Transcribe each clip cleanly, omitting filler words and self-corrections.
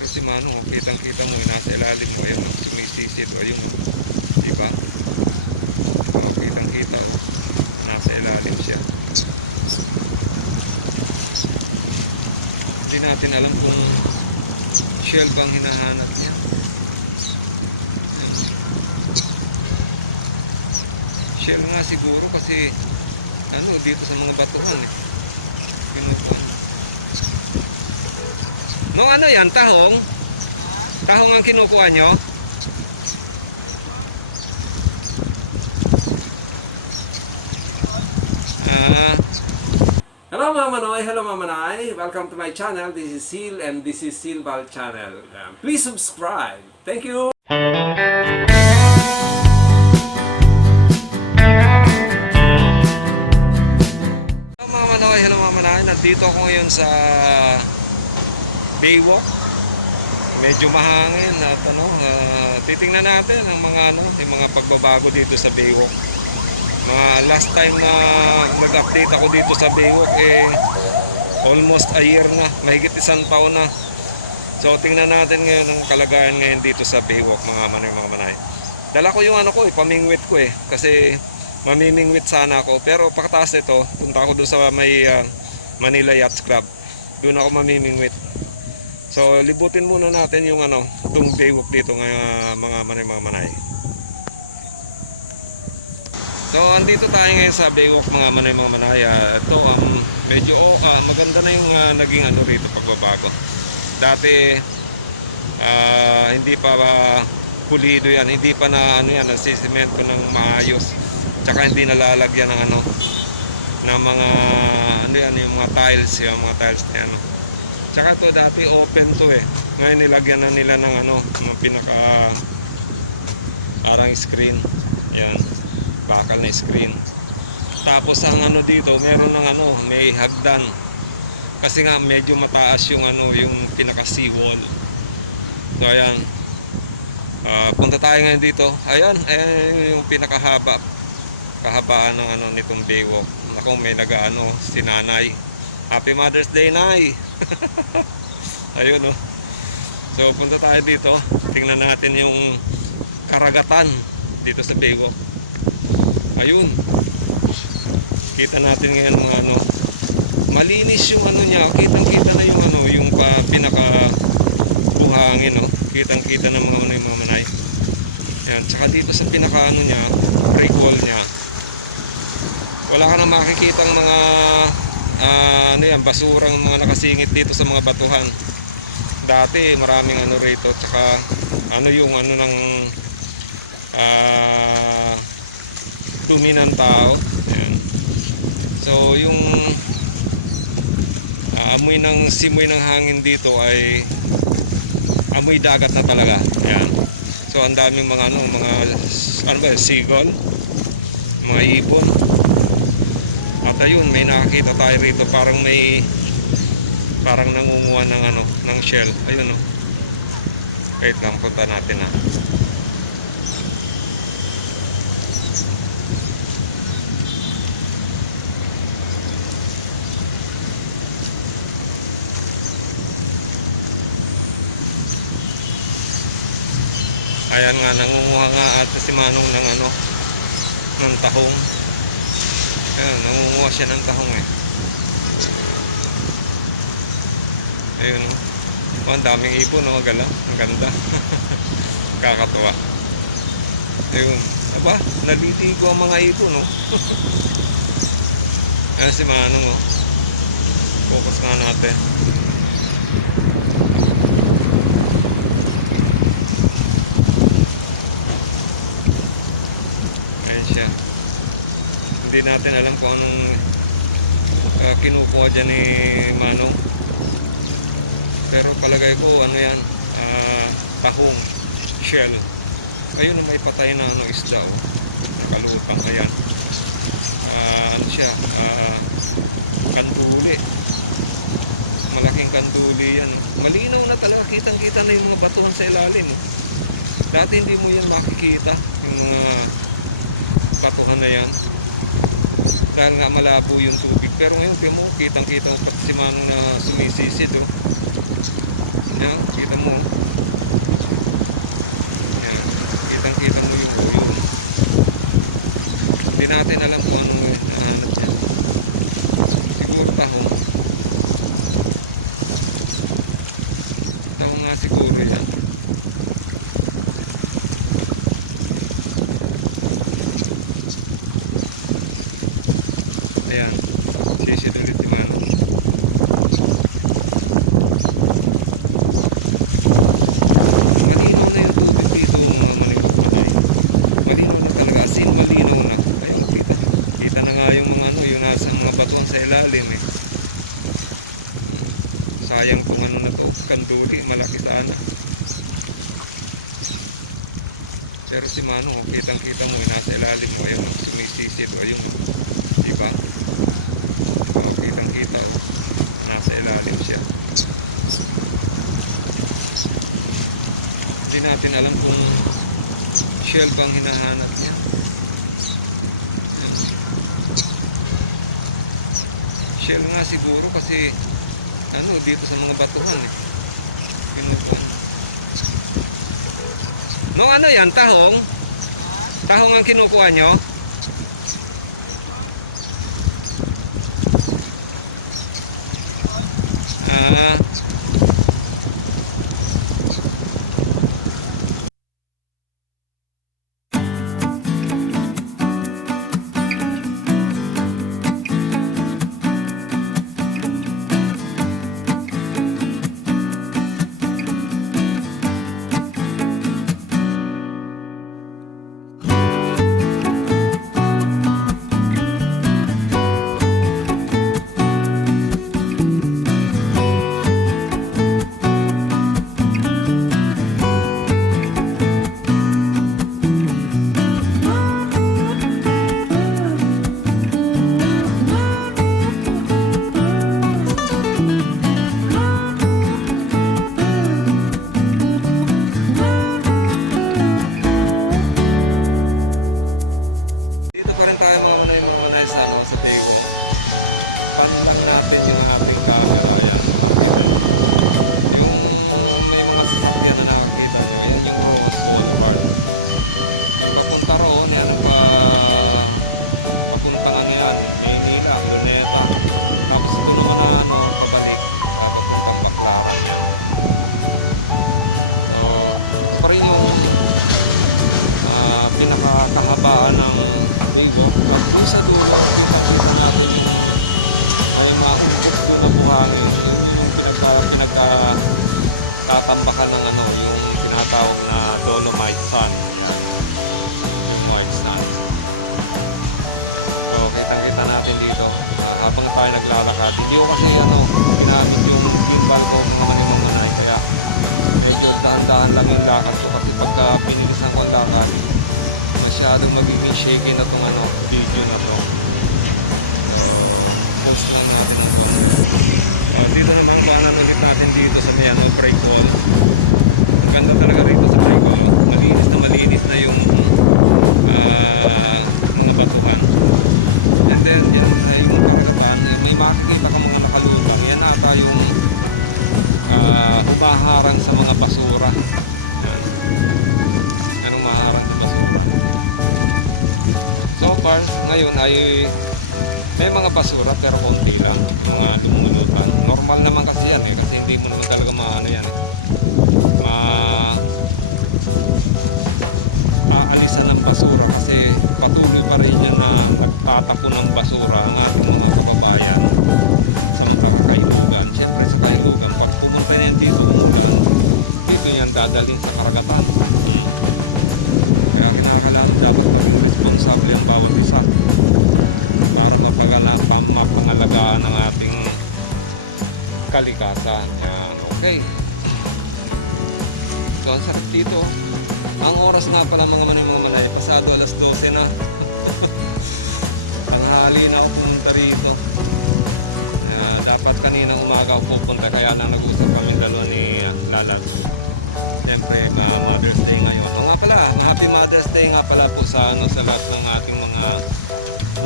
Pero si Manong, kitang-kita mo, nasa ilalim mo, ayun, sumisisid, ayun, diba? Kitang-kita, nasa ilalim siya. Hindi natin alam kung shell bang hinahanap niya. Shell nga siguro kasi dito sa mga batuhan kinukuha. No, yan, tahong? Tahong ang kinukuha nyo? Hello mga Manoy, hello mga Manay. Welcome to my channel. This is Seal and this is Sealbal channel. Please subscribe. Thank you. Hello mga Manoy, hello mga Manay. Nandito ako ngayon sa Baywalk. Medyo mahangin at titingnan natin ang mga yung mga pagbabago dito sa Baywalk. Last time na nag-update ako dito sa Baywalk almost a year na, mahigit isang taon na. So tingnan natin ngayon ang kalagayan ngayon dito sa Baywalk mga manay. Dala ko yung pamingwit ko kasi mamimingwit sana ako, pero pagkataas nito punta ako doon sa may Manila Yacht Club. Doon ako mamimingwit. So libutin muna natin yung itong Baywalk dito mga manay. So andito tayo ngayon sa Baywalk mga manay. Ito medyo maganda na yung naging rito pagbabago. Dati hindi pa pulido yan, hindi pa na nasisemento ng maayos. Tsaka hindi nalalagyan ng ng mga yung mga tiles, na yan. Tsaka to dati open to Ngayon nilagyan na nila ng mga pinaka arang screen. Yan. Bakal na screen. Tapos ang dito, meron ng may hagdan. Kasi nga medyo mataas yung yung pinaka seawall. So ayan. Punta tayo ngayon dito. Ayan, yung pinakahaba. Kahabaan ng nitong Baywalk. Ako may si Nanay. Happy Mother's Day, Nay. Ayun So punta tayo dito. Tingnan natin yung karagatan dito sa Baywalk. Ayun. Kita natin ngayon malinis yung niya. Kitang-kita na yung yung pinaka buhangin Kitang-kita ng mga mga manay. Yan, tsaka dito sa pinaka niya, break wall niya. Wala ka na makikitang mga basurang mga nakasingit dito sa mga batuhan. Dati maraming rito, tsaka yung ng dumi ng tao. Ayan. So yung simoy ng hangin dito ay amoy dagat na talaga. Ayan. So ang daming mga seagull, mga ibon. At ayun, may nakakita tayo rito, parang nangunguha ng shell. Ayun Wait lang, punta natin Ayan nga, nangunguha nga ata si Manong ng tahong. Ayan, nangunguha siya ng tahong Ayun ang daming ibon gala. Ang ganda. Kakatuwa. Ayun. Aba, naliligo ang mga ibon Ayan si Manong Focus nga natin. Ayan siya. Hindi natin alam kung anong kinukuha dyan ni Manong. Pero palagay ko yan, tahong, shell. Ayun may patay na isda nakalupang. Ayan. Siya, kanduli. Malaking kanduli yan. Malinaw na talaga, kitang-kita na yung mga batuhan sa ilalim. Dati hindi mo yan makikita, yung mga batuhan na yan. Dahil nga malabo yung tubig. Pero ngayon, kitang-kita mo pati si Manong na sumisisid Yan, kita mo. natin alam kung ano hinahanap niya. Siguro tahong. Tahong nga siguro yan. Ayan. Sisid ulit yung ano. Malinaw na yung tubig dito mga manigpapalay. Malinaw na talaga. As in, malinaw na. Ayun, kita. Kita na nga yung mga ano, yung nasa mga batuan sa ilalim eh. Sayang kung ano na to. Kanduri, malaki sana. Pero si Manong, oh, kitang-kita mo, nasa ilalim mo, ayun, sumisisid, o ayun, diba? Oh, kitang-kita, oh, nasa ilalim siya. Hindi natin alam kung shell bang hinahanap niya. Shell nga siguro kasi, ano, dito sa mga batuhan, eh. Pinupuan. No, ano yan? Tahong? Tahong ang kinukuha nyo? Ah. Dito pa rin tayo mga manay sa, ano, sa Tego. Pantang natin yung ating camera. Ayan. Yung may mga sasakyan na nakakita nyo. Yan yung Rose Boulevard. Papunta roon, yan papunta nga yan. Maynila, Luneta. Tapos ito naman na ano, pabalik. Papuntang Baclaran. So, pa rin yung pinakakahabaan ng Tego. At kung sa dulo, papunta natin yung ay mga gusto na buhangin yung pinagtatambakan ng ano, yung tinatawag na Dolomite Sun. Dolomite Sun. So, kitang-kita natin dito habang tayo naglalakad. Hindi ko kasi ano, ginamit yung gimbal ko mga manimang-manay. Kaya medyo dahan-dahan lang yung lakad ko kasi pagka pinilisan ko ang lakad, masyadong magiging shaky na itong ano, video na to. Post lang natin ang dito naman paanan ulit natin dito sa may ano, break wall. Maganda talaga rito sa break wall. Malinis na yung mga batuhan. And then yan na yung karagatan. May makikita ka mga nakalutang. Yan ata yung humaharang sa mga basura. Yan. Anong maharang sa basura? So far, ngayon ay may mga basura pero konti lang. Mga lumulutan. Normal naman kasi yan eh. Kasi hindi mo naman talaga maano yan eh. Aalisan ng basura kasi patuloy pa rin yan na nagtatapon ng basura ang ating mga kababayan sa mga kakailugan. Siyempre sa kailugan, pag pumunta na yan dito umulan, dito yan dadalhin sa karagatan. Kaya kinakailangan dapat maging responsable ang bawat isa para mapangalagaan ang ating kalikasan. Yan, okay. So, ang sarap dito. Ang oras nga pala mga manay, pasado alas 12 na. Tanghali na ako pumunta rito. Dapat kanina umaga ako pupunta, kaya na nag-usap kami dalawa ni Lalan. Siyempre, Mother's Day ngayon. O nga pala, Happy Mother's Day nga pala po sa, ano, sa lahat ng ating mga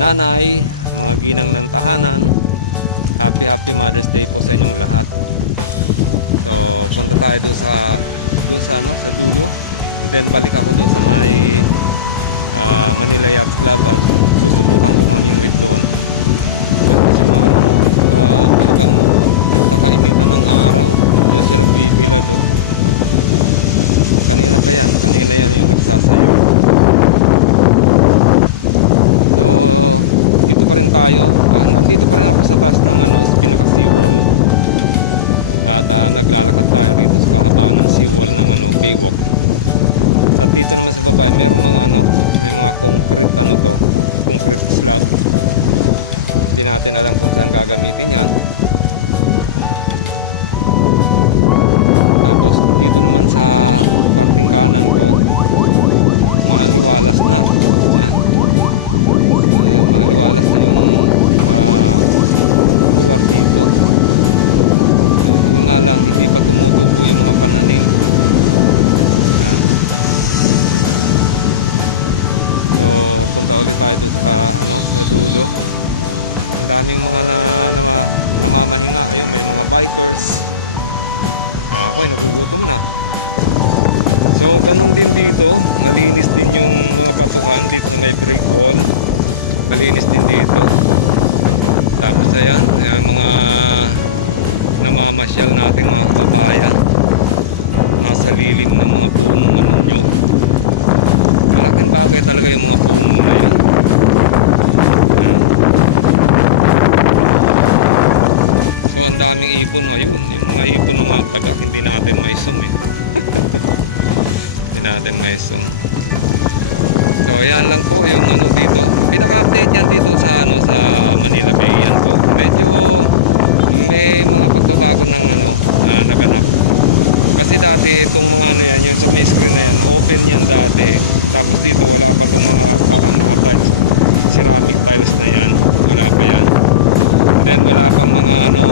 nanay, mga ginang ng tahanan. Happy Mother's Day po sa inyong lahat. So, punta tayo dun sa dulo. Then balik ako dun sa Manila Yacht Club. dito. So yan lang po yung ano dito. Pinaka-update yan dito sa ano sa Manila Bay yan po. Medyo may mga pagbabago ng ano naganap. Kasi dati itong mga ano yan yung sa may screen na yan, open yan dati. Tapos dito wala pa itong mga tiles. Ceramic tiles na yan. Wala pa yan. Then wala pang mga ano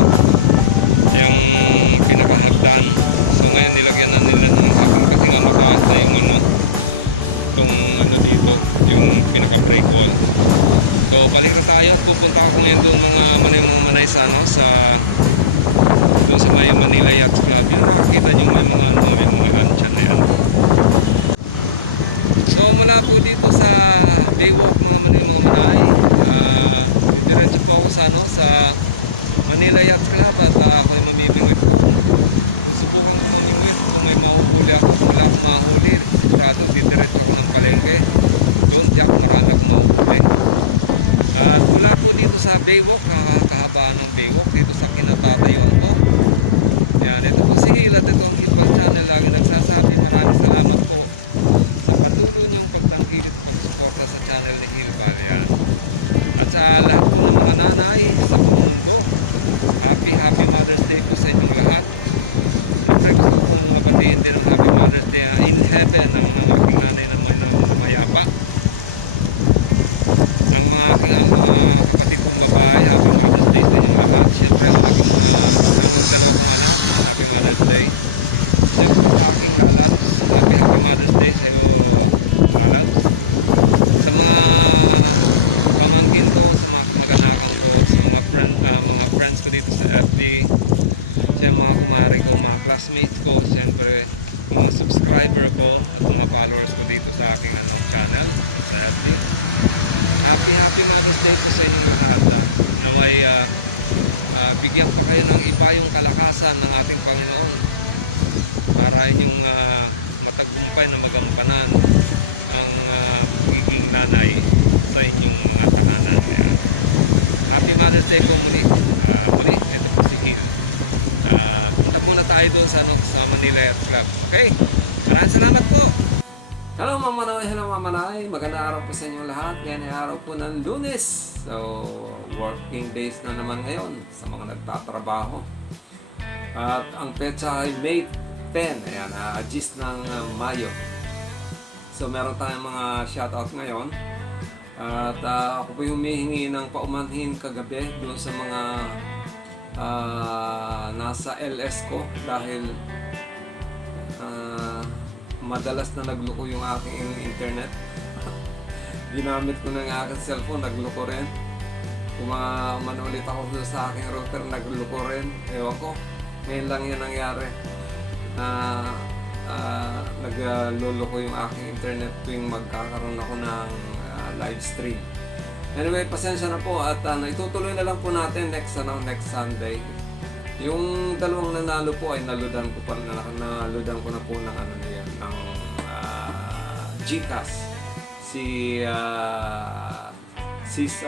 yung pinakahagdan. So ngayon nilagyan na nila ng hagdan kasi nga mataas na yung ano itong ano dito yung pinaka-break wall. So balik na tayo at pupunta ako ngayon doon mga manay sa ano sa doon sa may Manila Yacht Club. Yan nakakita nyo may mga ano may mga lansya na yan. So mula po dito sa Baywalk mga manay diretso po ako sa ano sa Manila Yacht Club at ako ay mamimingwit po. Subukan ko mamimingwit kung may mahuli ako. Wala akong mahuli. Sigurado didiretso ako ng palengke. Doon di ako nakalag mahuli. At mula po dito sa Baywalk, kahabaan ng Baywalk dito sa kinatatayuan ko. Yan, ito po si Hil at ito ang Hilbal Channel. Lagi nagsasabi maraming salamat po sa patuloy niyong pagtangkil at pagsuporta sa channel ni Hilbal. Yan. At sa lahat po ng mga nanay sa buong mundo, Happy Mother's Day po sa inyong lahat. Siyempre gusto ko mga batiin din ng Happy Mother's Day in heaven ng mga aking nanay na may mayapa. Ng mga aking kapatid kong babae, Happy Mother's Day sa inyong lahat. Siyempre ang aking dalawang anak, Happy Mother's Day. Siyempre ang aking kalat, Happy Mother's Day sa inyong kalat. Sa mga pamangkin ko, sa mga kamag-anakan ko, sa mga friends ko dito sa FB, sa mga kumare ko, mga classmates ko, siyempre mga subscriber ko at mga followers ko dito sa aking channel sa FB. Happy Mother's Day po sa inyong lahat na may bigyan pa kayo ng iba yung kalakasan ng ating Panginoon para inyong matagumpay na magampanan ang pagiging nanay sa inyong mga tahanan. Happy Mother's Day po muli. Ito po si Hil. Punta muna tayo doon sa Manila Yacht Club. Okay? Maraming salamat po! Hello Mamanay! Magandang araw po sa inyo lahat. Yan ay araw po ng Lunes. So, working days na naman ngayon sa mga nagtatrabaho. At ang petsa ay May 10. Ayan, agis ng Mayo. So, meron tayong mga shoutout ngayon. At ako po humihingi ng paumanhin kagabi doon sa mga nasa LS ko dahil madalas na nagloko yung aking internet. Ginamit ko ng aking cellphone, nagloko rin. Manulit ako sa aking router, nagloko rin. Ewan ko, ngayon lang yan nangyari. Nagloloko yung aking internet tuwing magkakaroon ako ng live stream. Anyway, pasensya na po at itutuloy na lang po natin next Sunday. Yung dalawang nanalo po ay naludan ko na po ng ano niya, ng GCash. Si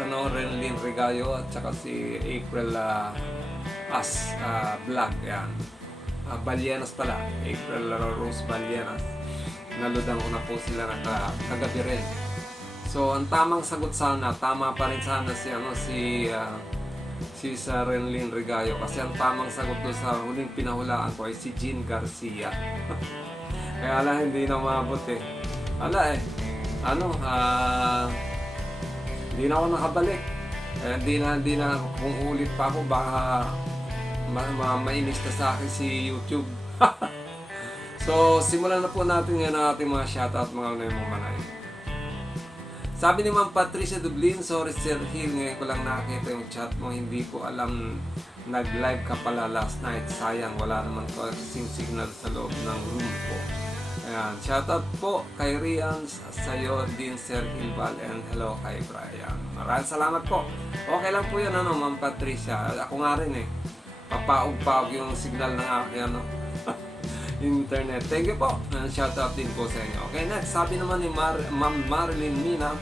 Renlyn Regayo at saka si April Vlog yan. Balyanas pala, April Rose Balyanas. Naludan ko na po sila kagabi rin. So, ang tamang sagot sana, tama pa rin sana si Renlyn Regayo kasi ang tamang sagot doon sa huling pinahulaan ko ay si Jean Garcia. Kaya hindi na maabot eh. Hindi na ako nakabalik. Hindi na kung ulit pa ako baka mainis na sa akin si YouTube. So, simulan na po natin ngayon ang ating mga shoutout mga manay. Sabi ni Ma'am Patricia Dublin, sorry Sir Hil, ngayon ko lang nakita yung chat mo, hindi ko alam nag-live ka pala last night. Sayang, wala naman kasing signal sa loob ng room ko. Ayan, shoutout po kay Rian, sa'yo din Sir Hilbal, and hello kay Brian. Maraming salamat po. Okay lang po yan, Ma'am Patricia. Ako nga rin papaog-paog yung signal ng aking internet. Thank you po. Shoutout din po sa inyo. Okay, next. Sabi naman ni Ma'am Marilyn Mina,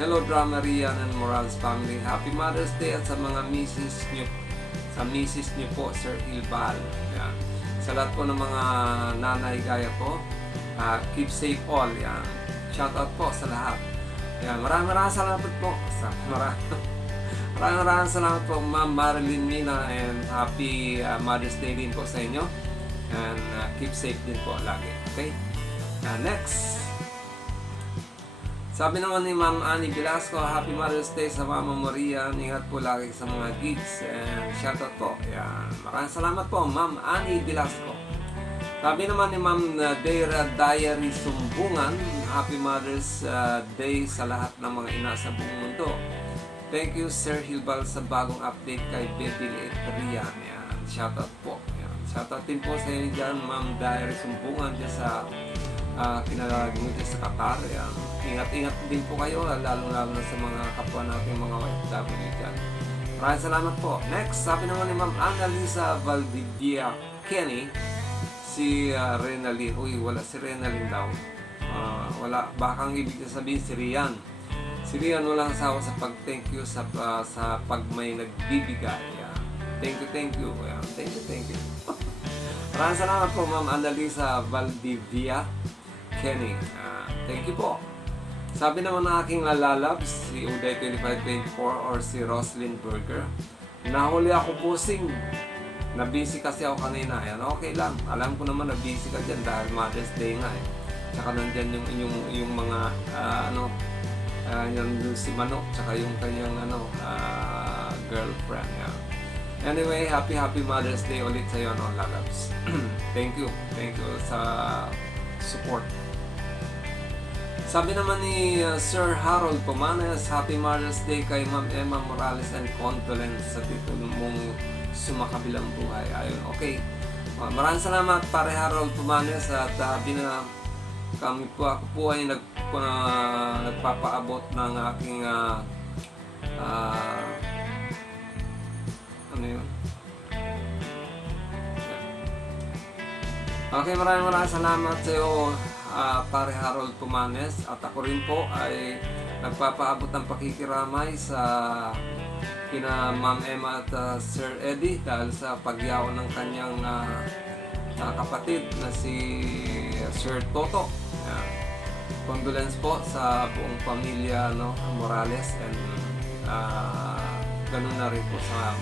hello Drama Rian and Morales family. Happy Mother's Day at sa mga misis nyo po, Sir Hilbal. Yan. Sa lahat po ng mga nanay gaya ko, Keep safe all. Yan. Shoutout po sa lahat. Yan. Maraming salamat po. Maraming salamat po, Ma'am Marilyn Mina, and happy Mother's Day din po sa inyo. And keep safe din po lagi. Okay? Next. Sabi naman ni Ma'am Annie Velasco, Happy Mother's Day sa Mama Maria. Ingat po lagi sa mga gigs. And shoutout po. Yan. Maraming salamat po, Ma'am Annie Velasco. Sabi naman ni Ma'am Deira Diary Sumbungan, Happy Mother's Day sa lahat ng mga ina sa buong mundo. Thank you, Sir Hilbal, sa bagong update kay Baby Rian. Yan. Shoutout po. Yan. Shoutout din po sa inyo dyan, Ma'am Diary Sumbungan, dyan sa kinalagay mo dyan sa Qatar. Yan. Ingat-ingat din po kayo, lalo-lalo na sa mga kapwa natin mga OFW dyan. Maraming salamat po. Next, sabi naman ni Ma'am Annalisa Valdivia Kenny, si Renalyn. Uy, wala si Renalyn daw. Wala. Baka ang ibig sabihin si Rian. Si Rian walang asawa sa pag-thank you sa pag may nagbibigay. Thank you. Thank you. Maraming salamat po, Ma'am Annalisa Valdivia Kenny. Thank you po. Sabi naman ng aking lalabs, si Uday2524 or si Roslyn Burger, nahuli ako pusing. Na-busy kasi ako kanina. Ayan, okay lang. Alam ko naman na-busy ka dyan dahil Mother's Day nga eh. Tsaka nandyan yung mga yung si Manok, tsaka yung kanyang girlfriend. Yeah. Anyway, happy Mother's Day ulit sa iyo, lalabs. Thank you sa support. Sabi naman ni Sir Harold Pumanes, Happy Mother's Day kay Ma'am Emma Morales and condolence sa titulo mong Sumakabilang Buhay. Ayun, okay. Maraming salamat, pare Harold Pumanes, at kami po, ako po ay nagpapaabot ng aking ano yun? Okay, maraming salamat sa iyo, pare Harold Pumanes, at ako rin po ay nagpapaabot ng pakikiramay sa kina Ma'am Emma at Sir Eddie dahil sa pagyaw ng kanyang kapatid na si Sir Toto. Condolence po sa buong pamilya Morales, and ganun na rin po sa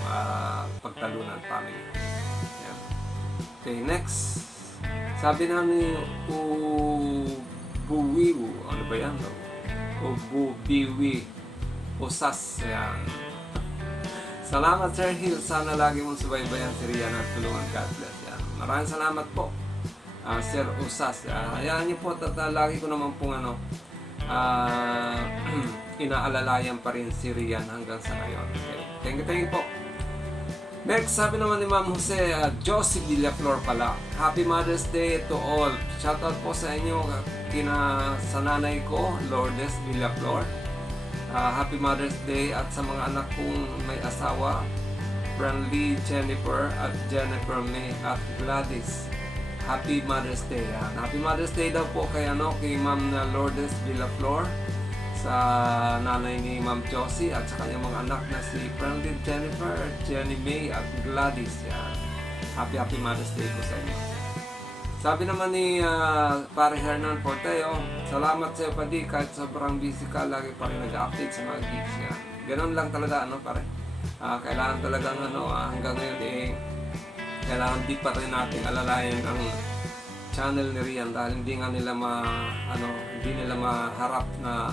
Pagtalunan family. Yan. Okay, next. Sabi namin Ubuwiwu, ano ba yan? Ububiwi Usas. Yan. Salamat, Sir Hill. Sana lagi mong subaybayan si Rian at tulungan. God bless. Yan. Maraming salamat po, Sir Usas. Hayaan niyo po, lagi ko naman pong inaalalayan pa rin si Rian hanggang sa ngayon. Okay. Thank you po. Next, sabi naman ni Ma'am Jose Josie Villaflor pala. Happy Mother's Day to all. Shoutout po sa inyo sa nanay ko, Lourdes Villaflor. Happy Mother's Day, at sa mga anak kong may asawa, Branly, Jennifer, at Jennifer May, at Gladys. Happy Mother's Day. Happy Mother's Day daw po kay Ma'am Lourdes Villaflor, sa nanay ni Ma'am Josie, at sa kanyang mga anak na si Branly, Jennifer, Jenny May, at Gladys. Yan. Happy Mother's Day po sa inyo. Sabi naman ni pare Hernan Porteo, salamat sa iyo, Padi, kahit sobrang busy ka, lagi pa rin nag-update sa mga gigs. Yan. Ganun lang talaga, pare. Kailangan talagang hanggang ngayon kailangan di pa rin natin alalayan ang channel ni Rian dahil hindi nila maharap na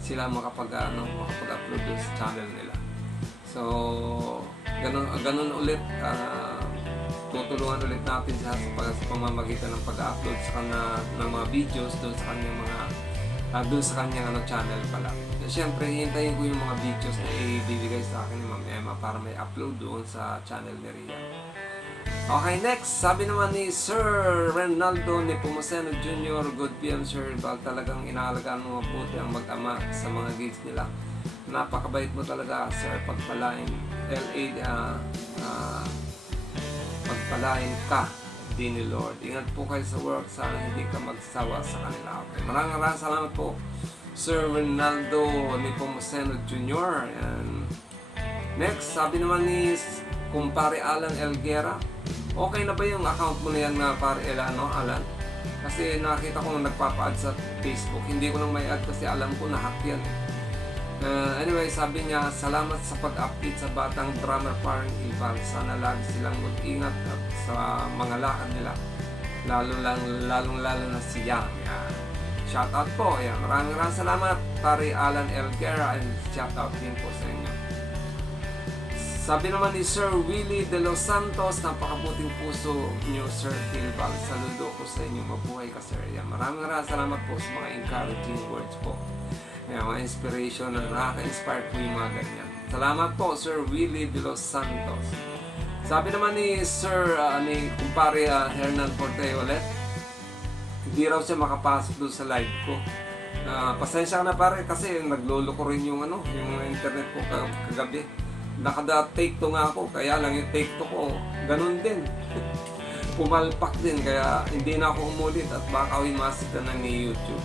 sila makapag-upload sa channel nila. So, ganun ulit, tutulungan ulit natin sa pamamagitan ng pag-upload sa ng mga videos doon sa kanyang channel pala. Siyempre, hintayin ko yung mga videos na ibibigay sa akin ni Ma'am Emma para may upload doon sa channel ni Rian. Okay, next. Sabi naman ni Sir Renaldo Nepomuceno Jr., Good PM, Sir Bal. Talagang inaalagaan mo mabuti ang mag-ama sa mga gigs nila. Napakabait mo talaga, Sir. Pagpalain pagpalain ka din ni Lord. Ingat po kayo sa work. Sana hindi ka magsawa sa kanila. Okay. Maraming salamat po, Sir Renaldo Nepomuceno Jr. And next, sabi naman ni Kumpare Alan Elguera, okay na ba yung account mo na yan na pare Alan? Kasi nakita ko nagpapa-add sa Facebook. Hindi ko nang may add kasi alam ko na-hack yan. Anyway, sabi niya, salamat sa pag-update sa batang drummer parang Ivan. Sana lagi silang mag-ingat at sa mga lakad nila. Lalong na si Yang. Yan. Shout out po. Yan. Maraming salamat. Pare Alan Elguera, and shout out din po sa inyo. Sabi naman ni Sir Willie De Los Santos, napakabuting puso niyo, Sir Tilbal. Saludo ko sa inyo. Mabuhay ka, Sir. Yan. Maraming salamat po sa mga encouraging words po. Yan, mga inspiration na nakaka-inspire po yung mga ganyan. Salamat po, Sir Willie De Los Santos. Sabi naman ni Sir, ni kumpare Hernan Porte ulit, hindi raw siya makapasok doon sa live ko. Pasensya ka na pare kasi naglolo ko rin yung yung internet ko kagabi. Nakada-take to nga ako, kaya lang yung take to ko, ganun din. Pumalpak din, kaya hindi na ako umulit at baka wimasik na ni YouTube.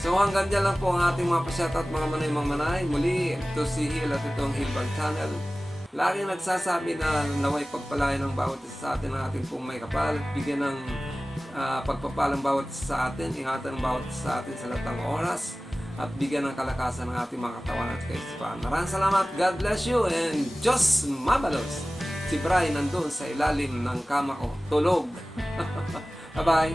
So hanggang dyan lang po ang ating mga pa-shoutout mga manay. Muli, ito si Hill at ito ang Hillbag Channel. Laging nagsasabi na naway pagpalain ng bawat isa sa atin ng ating pong may kapal. Bigyan ng pagpapalang bawat isa sa atin. Ingatan ng bawat isa sa atin sa lahat ng oras. At bigyan ng kalakasan ng ating mga katawan at kaisipan. Maraming salamat. God bless you and Diyos mabalos. Si Brian nandun sa ilalim ng kama ko. Tulog. Bye-bye.